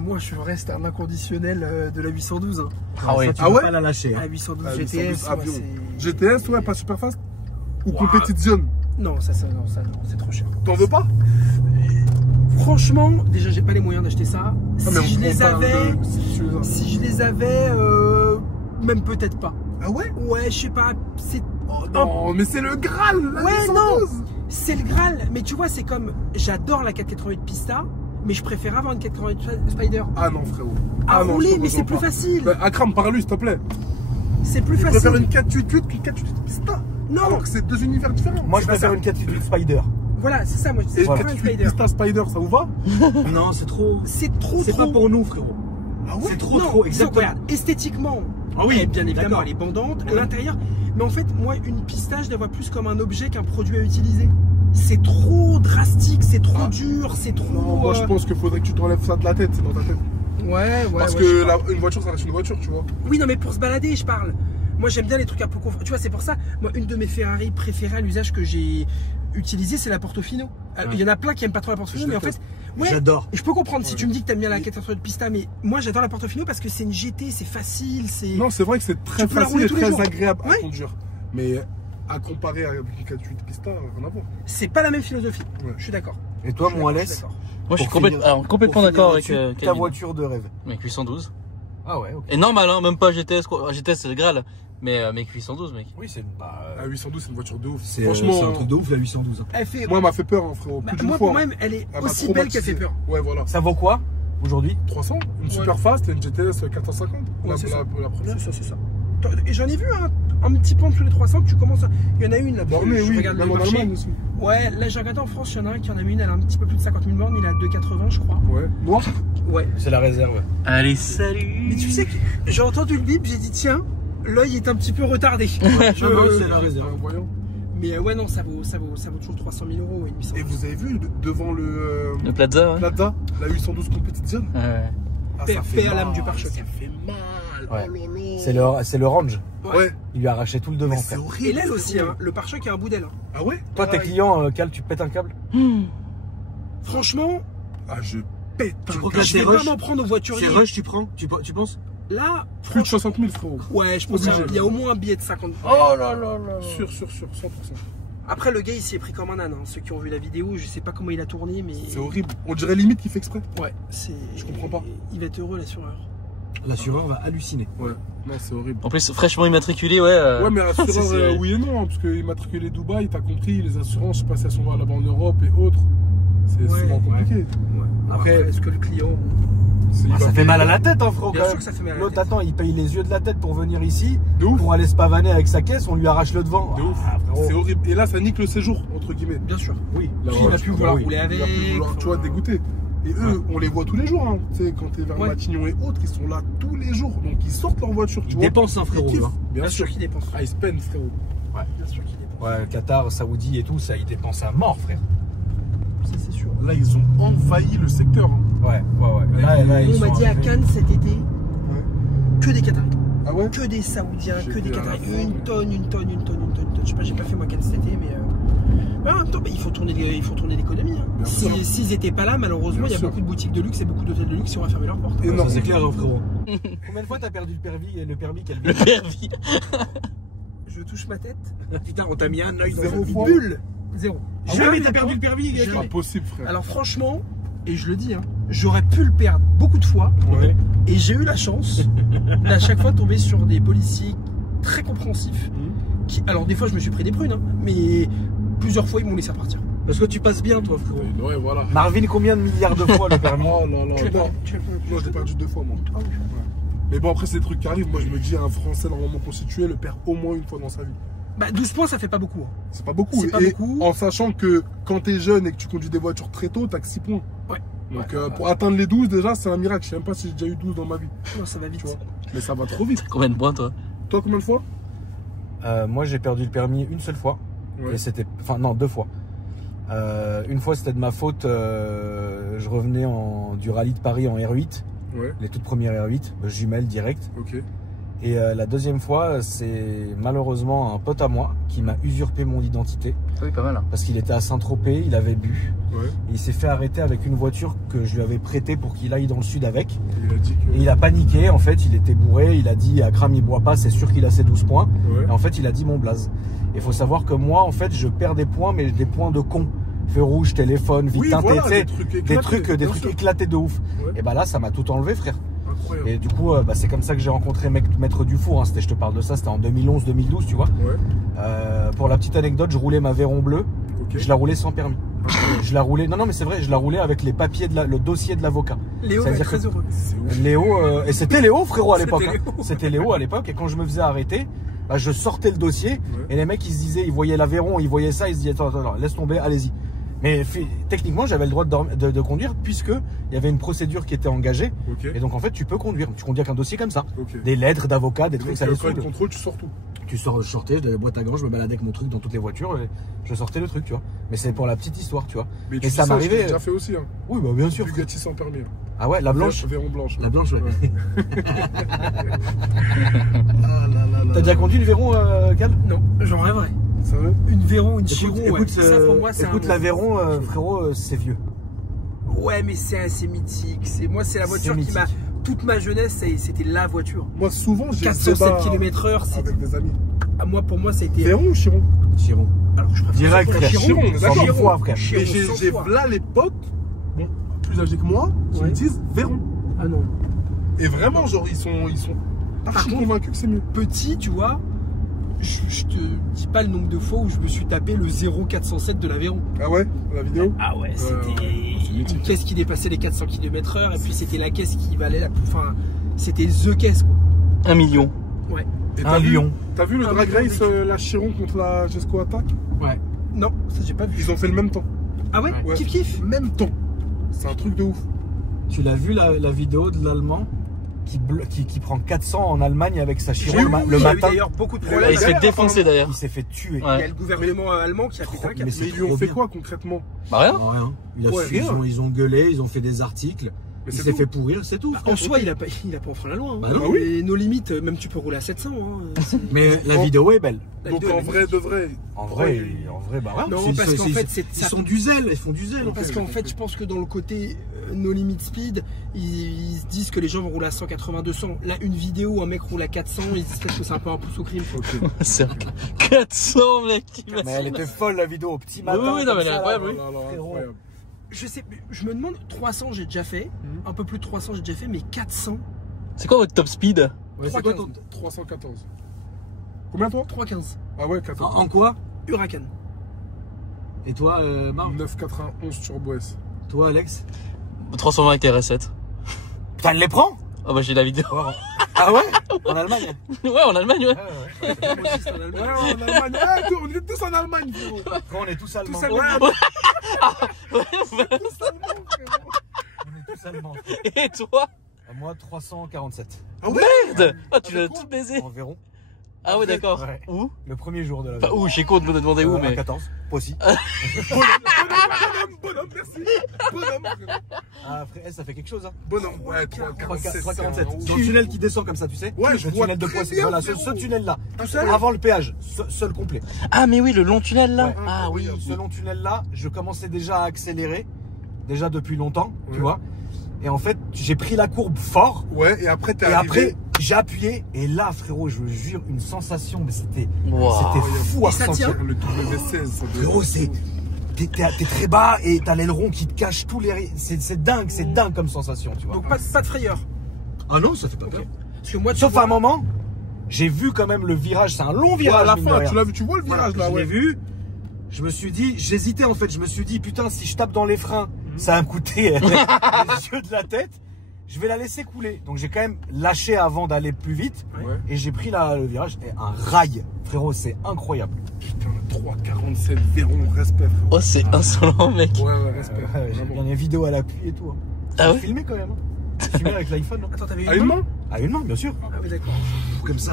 moi, je reste un inconditionnel de la 812. Hein. Ah ouais. Ça, tu Ah peux ouais pas la lâcher. hein. La 812 Ah, GTS, 812 ouais, avion. c'est... GTS, ouais, pas super fast. Ou Ouah. compétition. Non, non, c'est trop cher. T'en veux pas? Franchement, déjà, j'ai pas les moyens d'acheter ça. Ah, Si mais je on les parle avais, de- si tu les as. si je les avais, même peut-être pas. Ah ouais? Ouais, je sais pas, c'est... Oh non, mais c'est le Graal, la Ouais, 812. C'est le Graal, mais tu vois, c'est comme... J'adore la 488 Pista, mais je préfère avoir une 488 Spider. Ah non, frérot. À Ah non, rouler, je te mais c'est rejoins plus pas. facile. Bah, Akram, parle-lui, s'il te plaît. C'est plus Je facile. préfère une 488 qu'une 488 Pista. Non, Alors que c'est deux univers différents. Moi, je C'est pas préfère ça. une 488 Spider. voilà, c'est ça, moi, Et c'est pas un 488 Spider. Pista Spider, ça vous va? Non, c'est trop. C'est trop, C'est trop... pas pour nous, frérot. Ah ouais? C'est trop, Non, trop, disons que, exactement. regarde, esthétiquement, Ah oui, bien évidemment, d'accord. elle est bandante, à l'intérieur. Mais en fait, moi, une Pista, je la vois plus comme un objet qu'un produit à utiliser. C'est trop drastique, c'est trop Ah. dur, c'est trop... Non, moi je pense qu'il faudrait que tu t'enlèves ça de la tête, c'est dans ta tête. Ouais, Parce ouais, je sais que pas. une voiture, ça reste une voiture, tu vois. Oui, non, mais pour se balader, je parle. Moi, j'aime bien les trucs un peu confort. Tu vois, c'est pour ça, moi, une de mes Ferrari préférées à l'usage que j'ai utilisée, c'est la Portofino. Il y en a plein qui aiment pas trop la Portofino, Je mais en fait, déteste. ouais, J'adore. je peux comprendre si Ouais. tu me dis que t'aimes bien la 488 Pista, mais moi, j'adore la Portofino parce que c'est une GT, c'est facile, c'est... Non, c'est vrai que c'est très Tu peux la facile rouler et tous les très jours. agréable à Ouais. conduire. Mais à comparer à une 488 Pista, rien à voir. C'est pas la même philosophie. Ouais. Je suis d'accord. Et toi, Je suis mon d'accord, Alès, je suis d'accord. Moi, je suis Pour finir- complètement pour d'accord avec finir là-dessus, ta Calvin. voiture de rêve. Mec 812. Ah ouais, ok. Et normal, hein, même pas GTS. GTS, c'est le Graal. Mais mec 812, mec. Oui, c'est La 812, c'est une voiture de ouf. c'est Franchement, un truc de ouf, la 812. hein. Elle fait... moi, elle m'a fait peur, hein, frérot. Bah, Plus d'une moi, fois. pour moi, elle est Elle m'a aussi belle qu'elle fait traumatisé. peur. Ouais, voilà. Ça vaut quoi aujourd'hui? 300, une Ouais. super fast et une GTS 450. Ouais, c'est ça. La première. C'est ça. Et j'en ai vu un petit peu en dessous les 300 que tu commences à... Il y en a une là. Borné, je oui, regarde même le en marché. Allemagne aussi. Ouais, là j'ai regardé en France, il y en a un qui en a mis une, elle a un petit peu plus de 50 000 bornes, il a 2,80 je crois. Ouais. Noir. Ouais. C'est la réserve. Allez, salut. Mais tu sais que j'ai entendu le bip, j'ai dit tiens, l'œil est un petit peu retardé. c'est la réserve. Un voyant. Mais ouais non, ça vaut toujours 300 000 euros une 800. Et vous avez vu devant le Le Plaza, ouais. Plaza, la 812 Competition? Ouais. Ah, Paix- ça fait paix à l'âme mal, du pare-choc. Ça fait mal. Ouais. Oh là là. C'est le range. Ouais. Il lui a arraché tout le devant, Mais c'est frère. horrible. Et l'aile aussi, frérot. hein, le pare-choc est un bout d'aile. hein. Ah ouais? Toi, tes Pareil. clients, Cal, tu pètes un câble? Franchement, Ah, je pète. Tu un crois que câble. là, je vais c'est pas rush. m'en prendre aux voituriers. C'est rush, tu prends? Tu penses? Là, Plus de 60 000, frérot. ouais, je pense Obligé. qu'il y a au moins un billet de 50. Oh là là là. Sûr, 100%. Après, le gars, il s'y est pris comme un âne. hein. Ceux qui ont vu la vidéo, je sais pas comment il a tourné, mais... C'est horrible. On dirait limite qu'il fait exprès. Ouais, c'est... Je comprends pas. Il va être heureux, l'assureur. L'assureur va halluciner. Ouais. Non, c'est horrible. En plus, fraîchement immatriculé, ouais. Ouais, mais c'est- l'assureur, oui et non, hein, parce que immatriculé Dubaï, t'as compris, les assurances, je sais pas si elles sont là-bas en Europe et autres. C'est Ouais, souvent compliqué. Ouais. Après, est-ce que le client... Ça fait mal à la tête, hein, frérot. Bien quand sûr même. que ça fait mal à la L'autre, tête. attends, il paye les yeux de la tête pour venir ici, De ouf. pour aller se pavaner avec sa caisse, on lui arrache le devant. De ouf. Ah, frérot. C'est horrible. Et là, ça nique le séjour, entre guillemets. Bien sûr. Oui. Là, Puis il va tu plus vois, vouloir oui. rouler avec. Il va plus vouloir, tu vois, dégoûter. Et eux, on les voit tous les jours. Hein. Tu sais, quand t'es vers Ouais. Matignon et autres, ils sont là tous les jours. Donc ils sortent leur voiture, tu Il vois. dépense un frérot, Ils kiffent. là. Bien sûr. qu'il dépense. Ah, ils se peinent, frérot. Bien sûr qu'il dépense. Ouais, Qatar, Saoudi et tout, ça, il dépense à mort, frère. Ça, c'est sûr. Là, ils ont envahi le secteur. hein. Ouais. Là, ils On m'a sont dit à arrivés. Cannes cet été, que des Qataris. Ah ouais? Que des Saoudiens, que J'étais des à la Qataris. fin, Une mais- tonne. Je sais pas, j'ai pas fait moi Cannes cet été, mais Ouais, en même temps, il faut tourner l'économie. Hein. Bien sûr. S'ils étaient pas là, malheureusement, Bien il y a sûr. beaucoup de boutiques de luxe et beaucoup d'hôtels de luxe qui auraient fermé leurs portes. Et non, C'est clair, hein, frérot. Combien de fois t'as perdu le permis quel Le permis. Je touche ma tête. Putain, on t'a mis un œil dans Zéro une fois. Bulle. Zéro. Ah Jamais ouais, t'as perdu le permis, gars. C'est pas possible, frère. Alors franchement, et je le dis, hein, j'aurais pu le perdre beaucoup de fois. Ouais. Et j'ai eu la chance d'à chaque fois tomber sur des policiers très compréhensifs. Alors des fois je me suis pris des prunes, hein, mais plusieurs fois ils m'ont laissé repartir. Parce que tu passes bien, toi, frérot. Ouais, voilà. Marvin, combien de milliards de fois le permis? Oh là là. Tu l'as Non, perdu, tu l'as perdu. moi je l'ai perdu 2 fois, moi. Ah oui. Mais bon, après, c'est des trucs qui arrivent. Moi, je me dis, un Français normalement constitué le perd au moins une fois dans sa vie. Bah 12 points ça fait pas beaucoup. Hein. C'est pas beaucoup. C'est pas Et beaucoup. en sachant que quand t'es jeune et que tu conduis des voitures très tôt, t'as que 6 points. Ouais. Donc pour atteindre les 12, déjà, c'est un miracle. Je sais même pas si j'ai déjà eu 12 dans ma vie. Non, ça va vite. Tu vois. Mais ça va trop vite. Combien de points, toi? Toi, combien de fois? Moi, j'ai perdu le permis une seule fois. Ouais. Et c'était, enfin non, 2 fois. Une fois, c'était de ma faute. Je revenais du rallye de Paris en R8, Ouais, les toutes premières R8, jumelles direct. ok. Et la deuxième fois, c'est malheureusement un pote à moi qui m'a usurpé mon identité Oui, pas mal. parce qu'il était à Saint-Tropez, il avait bu. Ouais. Et il s'est fait arrêter avec une voiture que je lui avais prêtée pour qu'il aille dans le sud avec. Et il a dit que. Et il a paniqué, en fait, il était bourré, il a dit à Kram il boit pas, c'est sûr qu'il a ses 12 points. Ouais. Et en fait, il a dit mon blaze. Et il faut savoir que moi, en fait, je perds des points, mais des points de con. Feu rouge, téléphone, vite Oui, teinté, voilà, tu sais, des trucs des bien trucs sûr. éclatés de ouf. Ouais. Et bah là, ça m'a tout enlevé, frère. Incroyable. Et du coup, c'est comme ça que j'ai rencontré Maître Dufour. Hein. Je te parle de ça, c'était en 2011-2012, tu vois. Ouais, Pour la petite anecdote, je roulais ma Véron bleue. ok. Je la roulais sans permis. Je la roulais. Non, mais c'est vrai, je la roulais avec les papiers le dossier de l'avocat. Léo Ça veut va dire être très heureux. C'est ouf. Léo, et c'était Léo, frérot, à C'était l'époque. Hein. Léo. C'était Léo à l'époque. Et quand je me faisais arrêter, bah, je sortais le dossier. Ouais. Et les mecs, ils se disaient, ils voyaient l'Aveyron, ils voyaient ça, ils se disaient, attends, laisse tomber, allez-y. Mais techniquement, j'avais le droit de conduire puisque il y avait une procédure qui était engagée. Ok. Et donc, en fait, tu peux conduire. Tu conduis avec un dossier comme ça. Ok. Des lettres d'avocat, des trucs, Donc, ça les quand il saoule. contrôle, tu sors tout. Je sortais, de la boîte à gants, je me baladais avec mon truc dans toutes les voitures et je sortais le truc, tu vois. Mais c'est pour la petite histoire, tu vois. Mais Et tu ça dis ça, m'arrivait. je l'ai déjà fait aussi. Hein. Oui, bah bien sûr. Bugatti sans permis. Hein. Ah ouais, la blanche. Véron blanche. La blanche, ouais. Ah là là là. T'as déjà conduit le Véron, Cal? Non, j'en rêverais. Sérieux? Une Véron, une Chiron, ouais. Écoute, Ça pour moi c'est écoute un... l'Aveyron, frérot, c'est vieux. Ouais, mais c'est assez mythique. C'est la voiture C'est qui m'a... mythique. Toute ma jeunesse, c'était la voiture. Moi, souvent, j'ai 407 km/h, c'est... avec des amis. Pour moi, ça a été... Véron ou Chiron? Chiron. Alors, je préfère Direct, la frère. Chiron. Chiron, d'accord. 100 000 fois, frère. Chiron, Et j'ai 100 fois. là les potes, bon, plus âgés que moi, qui Ouais. me disent Véron. Ah non. Et vraiment, genre, ils sont archi contre- convaincus que c'est mieux. Petit, tu vois, je te dis pas le nombre de fois où je me suis tapé le 0,407 de l'Aveyron. Ah ouais, la vidéo? Ah ouais, c'est c'était mythique. une caisse qui dépassait les 400 km/h et puis c'était la caisse qui valait la plus... Enfin, c'était THE caisse, quoi. 1 million. Ouais. Et Un lion. T'as vu le Un drag million race, vécu. la Chiron contre la Jesco Attack? Ouais. Non, ça j'ai pas vu. Ils ont fait le même temps. Ah ouais, Ouais. Kiff kiff. Même temps. C'est un truc de ouf. Tu l'as vu la vidéo de l'Allemand qui prend 400 en Allemagne avec sa Chiron Oui, le oui, il y a eu matin? d'ailleurs beaucoup de Ouais, problèmes. Il se fait défoncer d'ailleurs. Il s'est fait tuer. Ouais. Il y a le gouvernement allemand qui a pété un câble. Mais c'est Mais ils lui ont trop fait bien. quoi concrètement? Bah rien. Ah, rien. Ouais, rien. Ils ont gueulé, ils ont fait des articles. Mais Il c'est s'est tout. fait pourrir, c'est tout. En soi, il a pas enfreint la loi. Hein. Bah non. Bah oui. Et nos limites, même tu peux rouler à 700. Hein. Mais la Bon. vidéo est belle. La Donc vidéo, en elle est vrai de vrai. En vrai, bah ouais. Non, C'est- parce c'est- qu'en c'est- fait, c'est ils ça. sont du zèle, ils font du zèle. Parce qu'en fait, je pense que dans le côté No Limit Speed, ils se disent que les gens vont rouler à 180-200. Là, une vidéo où un mec roule à 400, ils se disent peut-être que c'est un peu un pouce au crime. Ok. C'est 400 mec. Mais elle était folle la vidéo au petit matin. Oui, oui, non, mais elle est comme ça, incroyable, là. oui. Oh là là, Frérot. incroyable. Je me demande, 300 j'ai déjà fait, un peu plus de 300 j'ai déjà fait, mais 400, C'est quoi votre top speed? Ouais, c'est quoi 315. 314. Combien toi? 315. Ah ouais, 14. En quoi? Huracan. Et toi, Marc? 991 Turbo S. Toi, Alex? 320 avec les R7. Putain, elle les prend? Ah bah j'ai la vidéo. Ah ouais? En Allemagne? Ouais, en Allemagne, ouais. Moi aussi, c'est en Ouais, Allemagne. en Allemagne. Ah, on est tous en Allemagne, frérot. Après, on est tous allemands. Tous allemands. Tous allemands, frérot. On est tous allemands. Et toi? Moi, 347. Ah ouais? Merde. Ah, tu l'as Avec quoi tout baisé. En Véron. Ah ouais, d'accord. Ouais. Où? Le premier jour de la Enfin, où? Chez quoi? On me demandait où, À mais. 14. Poissy. Pôle bonhomme, merci. Bonhomme, frérot. Ah, frère, ça fait quelque chose, hein. Bonhomme, ouais, 3,47. 3,47. Dans le tunnel qui descend comme ça, tu sais. Ouais, je le vois tunnel de très Poissy. bien, Voilà, frérot. ce tunnel-là. Tout seul Avant le péage, seul complet. Ah, mais oui, le long tunnel là. Ouais. Ah oui. Ce long tunnel-là, je commençais déjà à accélérer, déjà depuis longtemps, tu Ouais. vois. Et en fait, j'ai pris la courbe fort. Ouais, et après, t'es Et arrivé. après, j'ai appuyé. Et là, frérot, je vous jure, une sensation, mais c'était Wow. fou à Et ça ressentir. tient Le W16, ça doit- Frérot, t'es très bas et t'as l'aileron qui te cache tous les. C'est dingue comme sensation, tu vois. Donc pas de frayeur. Ah non, ça fait pas peur. Parce que moi, tu Sauf vois, à un moment, j'ai vu quand même le virage. C'est un long Ouais, à virage. la mine de fin, rien. tu l'as vu, tu vois le Voilà, virage là, je l'ai ouais. vu. Je me suis dit, j'hésitais en fait. Je me suis dit, putain, si je tape dans les freins, ça va me coûter les yeux de la tête. Je vais la laisser couler. Donc j'ai quand même lâché avant d'aller plus vite. Ouais. Et j'ai pris le virage. Et un rail. Frérot, c'est incroyable. Putain, 3,47, Véron, respect, frérot. Oh, c'est insolent, mec. Ouais, respect. J'ai Vraiment. bien des vidéos à l'appui et tout. Hein. Ah ouais? Filmé quand même. Hein. J'ai filmé avec l'iPhone. Hein. attends, t'avais Ah, une main Ah, une main, bien sûr. Ah oui, d'accord. Comme ça.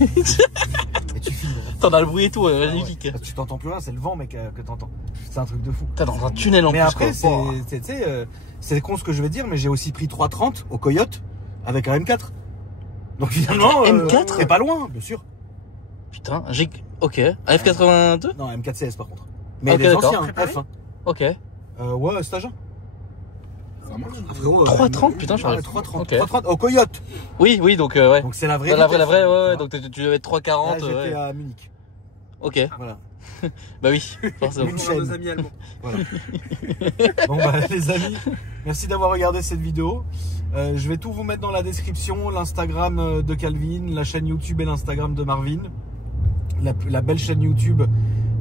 Et tu filmes. T'en as le bruit et tout, magnifique. Parce que tu t'entends plus rien, c'est le vent, mec, que t'entends. C'est un truc de fou. T'es dans un tunnel en Mais plus, après, quoi. c'est con ce que je vais dire, mais j'ai aussi pris 3,30 au Coyote avec un M4. Donc finalement, M4? c'est pas loin, bien sûr. Putain, j'ai. Ok. Un F82? Non, M4 CS par contre. Mais Ok, les d'accord. anciens, Préparé F1. Ok. Ouais, stage 1. Ça marche. Ah, frérot, 3,30, putain, j'aurais- 3,30. Ok. 3,30 au Coyote. Oui, donc ouais. Donc c'est la vraie. La vraie, vitesse, ouais, tu vois. donc tu devais être Là, 3,40. j'étais Ouais. à Munich. Ok. Voilà. Bah oui, forcément. Une On a nos chaîne. amis allemands. Voilà. Bon bah les amis, merci d'avoir regardé cette vidéo. Je vais tout vous mettre dans la description, l'Instagram de Calvin, la chaîne YouTube et l'Instagram de Marvin, la belle chaîne YouTube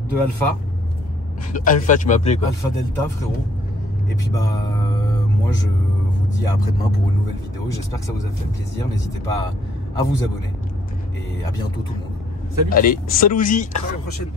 de Alpha, Alpha, tu m'as appelé quoi. Alpha Delta frérot. Et puis bah moi je vous dis à après-demain pour une nouvelle vidéo. J'espère que ça vous a fait plaisir. N'hésitez pas à vous abonner. Et à bientôt tout le monde. Salut. Allez, salut. À la prochaine.